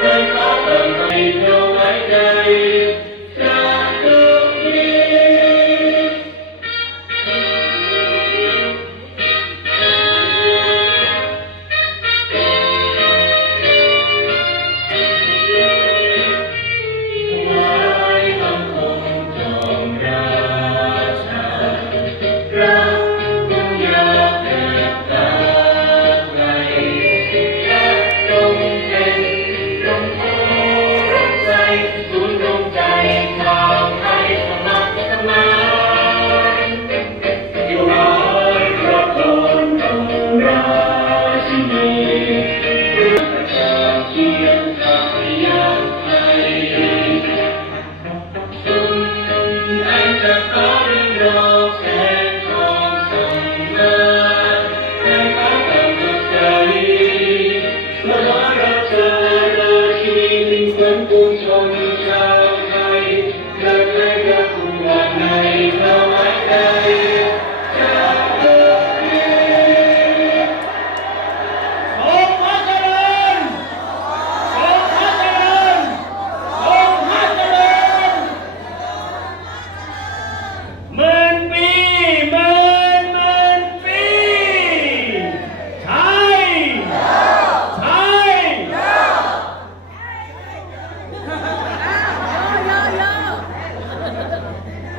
Thank you.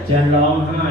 จะร้องไห้